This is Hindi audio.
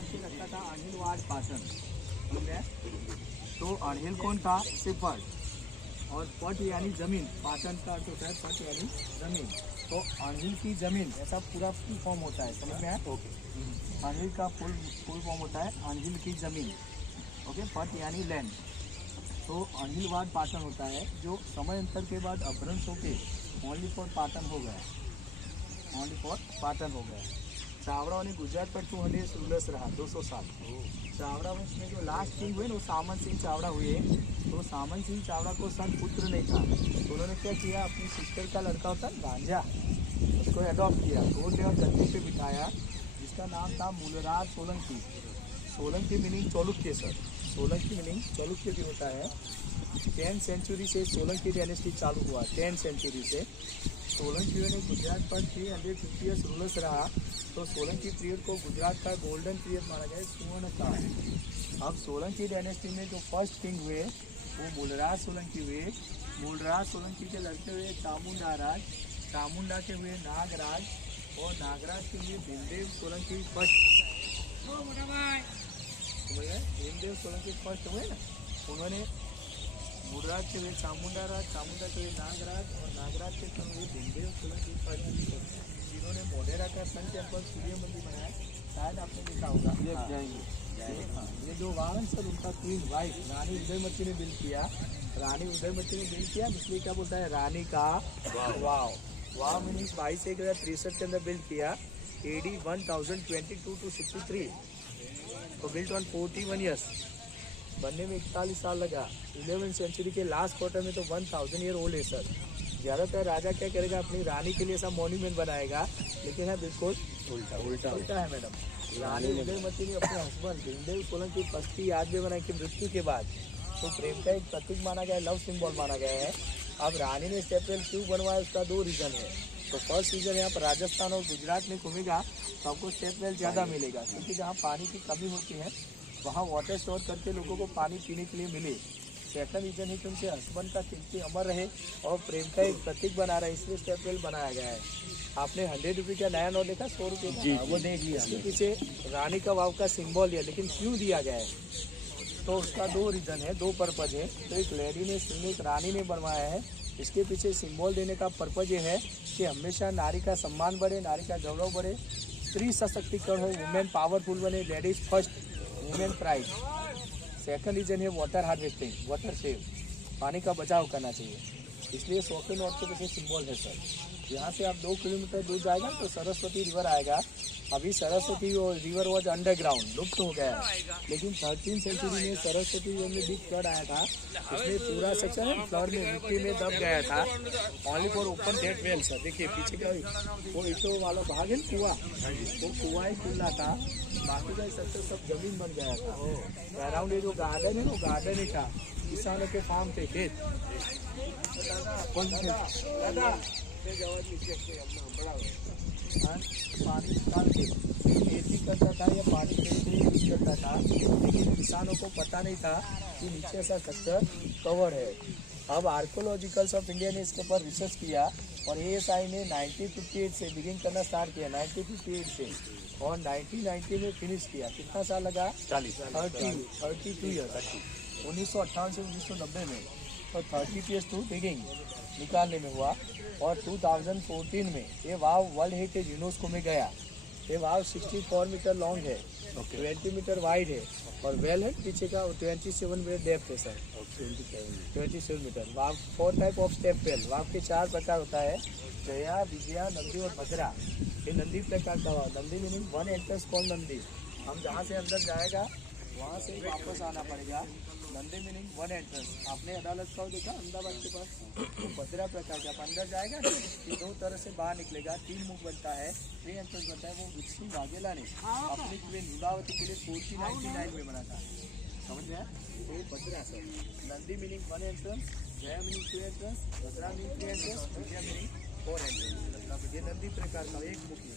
नाम से रखा था अणहिलवाड़ पाटन। समझ गए? तो अणहिल कौन था? शेफर्ड। और पट यानी जमीन, पाटन का अर्थ होता है पट यानी जमीन। तो अणहिल की जमीन ऐसा पूरा फुल फॉर्म होता है। समझ में आया? ओके। अणहिल का फुल फॉर्म होता है अणहिल की जमीन। ओके। पट यानी लैंड। तो अणहिलवाड़ पाटन होता है जो समय अंतर के बाद अपभ्रंश होके ओनली फॉर पाटन हो गया। ओनली फॉर पाटन हो गया। चावड़ा ने गुजरात पर 200 रूलर्स रहा, 200 साल। चावड़ा वंश में जो लास्ट किंग हुए ना वो सामन सिंह चावड़ा हुए। तो सामन सिंह चावड़ा को सन पुत्र नहीं था, तो उन्होंने क्या किया, अपनी सिस्टर का लड़का होता है गांजा, उसको अडॉप्ट किया, गोद लिया और गद्दी पे बिठाया, जिसका नाम था Mulraj Solanki. Solanki meaning Chalukya sir. Solanki meaning Chalukya भी होता है। 10th सेंचुरी से सोलंकी डायनेस्टी चालू हुआ। 10th सेंचुरी से सोलंकियों ने गुजरात पर 350 ईयर्स रूलर्स रहा। तो सोलंकी पीरियड को गुजरात का गोल्डन पीरियड माना गया, सुवर्ण काल। अब सोलंकी डायनेस्टी में जो फर्स्ट किंग हुए वो मूलराज सोलंकी हुए। मूलराज सोलंकी के लड़के हुए चामुंडा राज, चामुंडा के हुए नागराज, और नागराज के हुए भीमदेव सोलंकी फर्स्ट। भीमदेव सोलंकी फर्स्ट हुए ना, उन्होंने मूलराज के हुए चामुंडा राज, चामुंडा के हुए नागराज, और नागराज के हुए भीमदेव सोलंकी फर्स्ट, जिन्होंने मोढेरा का सन टेम्पल सूर्य मंदिर बनाया। शायद आपने देखा होगा। ये जो वाहन सर उनका क्वीन वाइफ रानी उदयमती ने बिल्ड किया। रानी उदयमती ने बिल्ड किया, इसलिए क्या बोलता है, रानी का वाव। वाव मीनिंग 2263 के अंदर बिल्ड किया। AD 1022 to 63, तो बिल्ट ऑन 41 ईयर्स। बनने में 41 साल लगा। 11th सेंचुरी के लास्ट क्वार्टर में तो 1000 ईयर ओल्ड है सर। ज़्यादातर राजा क्या करेगा, अपनी रानी के लिए ऐसा मॉन्यूमेंट बनाएगा, लेकिन है बिल्कुल उल्टा है मैडम। रानी उदयमती ने अपने हस्बैंड भीमदेव सोलंकी फर्स्ट की याद में बनाई कि मृत्यु के बाद, तो प्रेम का एक प्रतीक माना गया है, लव सिंबल माना गया है। अब रानी ने स्टेपवेल क्यों बनवाया, उसका 2 रीज़न है। तो फर्स्ट रीज़न है, आप राजस्थान और गुजरात में घूमेगा तो आपको स्टेपवेल ज़्यादा मिलेगा, क्योंकि जहाँ पानी की कमी होती है वहाँ वाटर स्टोर करके लोगों को पानी पीने के लिए मिले। सेकंड रीजन है कि उनके हस्बैंड का कीर्ति अमर रहे और प्रेम का एक प्रतीक बना रहे, इसलिए स्टेपवेल बनाया गया है। आपने 100 रुपये का नया नोट देखा, 100 रुपये का, वो देख लिया। इसके पीछे रानी का वाव का सिंबल है, लेकिन क्यों दिया गया है, तो उसका 2 रीजन है, 2 पर्पज है। तो एक लेडी ने, एक रानी ने बनवाया है, इसके पीछे सिंबल देने का पर्पज ये है कि हमेशा नारी का सम्मान बढ़े, नारी का गौरव बढ़े, स्त्री सशक्तिकरण हो, वुमेन पावरफुल बने, ladies first, women pride. Second reason है वाटर हार्वेस्टिंग, वाटर सेव, पानी का बचाव करना चाहिए, इसलिए 100 के नोट के पीछे सिंबल है सर। यहाँ से आप 2 किलोमीटर दूर जाएगा तो सरस्वती रिवर आएगा। अभी सरस्वती रिवर वॉज अंडरग्राउंड, लुप्त हो गया है, लेकिन 13th सेंचुरी में सरस्वती रिवर में बिग फ्लड आया था, इसमें पूरा सेक्शन है फ्लड में मिट्टी में दब गया था। Only for open date well sir, देखिए पीछे का वो ईटों वाला भाग है कुआ, वो कुआ ही खुला था, बाकी का सबसे सब जमीन बन गया था। अराउंड ये जो गार्डन है वो गार्डन ही था, किसानों के फार्म थे, खेत। पानी निकाल के खेती करता था या पानी यूज करता था, लेकिन किसानों को पता नहीं था कि नीचे सा स्ट्रक्चर कवर है। अब आर्कोलॉजिकल्स ऑफ इंडिया ने इसके ऊपर रिसर्च किया और ASI ने 1958 से बिगिन करना स्टार्ट किया, 1958 से, और 1990 में फिनिश किया। कितना साल लगा? 32 ईयर्स। 1958 से 1990 में, तो 30 ईयर्स टू डिगिंग निकालने में हुआ। और 2014 में ये वाव वर्ल्ड हेरिटेज यूनेस्को में गया। ये वाव 64 मीटर लॉन्ग है, 20 मीटर वाइड है, और वेल है पीछे का 27 मीटर डेप्थ है सर, 27 मीटर। वाव 4 टाइप ऑफ स्टेप वेल, वाव के 4 प्रकार होता है, जया, विजया, नंदी और भद्रा। ये नंदी प्रकार का वाव, Nandi meaning 1 entrance call Nandi, हम जहाँ से अंदर जाएगा वहाँ से वापस आना पड़ेगा। नंदी मीनिंग 1 एंट्रेंस, आपने अदालत का देखा अहमदाबाद के पास, तो भद्रा प्रकार का, आप अंदर जाएगा ना कि 2 तरह से बाहर निकलेगा, 3 मुख बनता है, 3 एंट्रेंस बनता है। वो विष्णु वाघेला ने अपनी क्वीन लीलावती के लिए 1499 में बना था, समझ गया? तो Bhadra sir, Nandi meaning 1 entrance, Jaya meaning 2 entrance, Bhadra meaning 3 entrance, Vijaya meaning 4 entrance. मतलब ये नंदी प्रकार का एक मुख है।